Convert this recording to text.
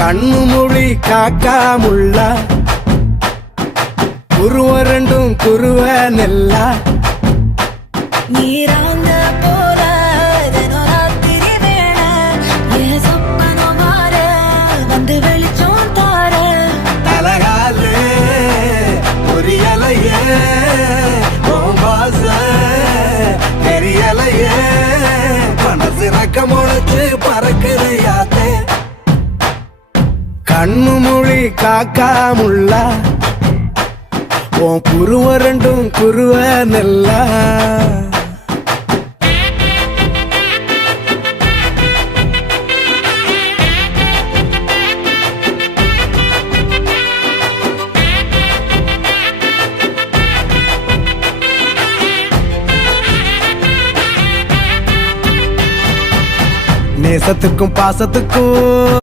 கண்ணு மொழி காக்காமுள்ள குருவ ரெண்டும் குருவ நெல்லா நீராங்க போல தினராத்திரி வேண என் சொப்பனம் மாற வந்து வெளிச்சம் தார தலகாலே பொரியலையே ஓம்பாச தெரியலையே மனசு ரக்க முளைச்சு பறக்குறையாத்தே கண்ணு மொழி காக்காமுள்ள உன் குருவ ரெண்டும் குருவ நெல்லா நேசத்துக்கும் பாசத்துக்கும்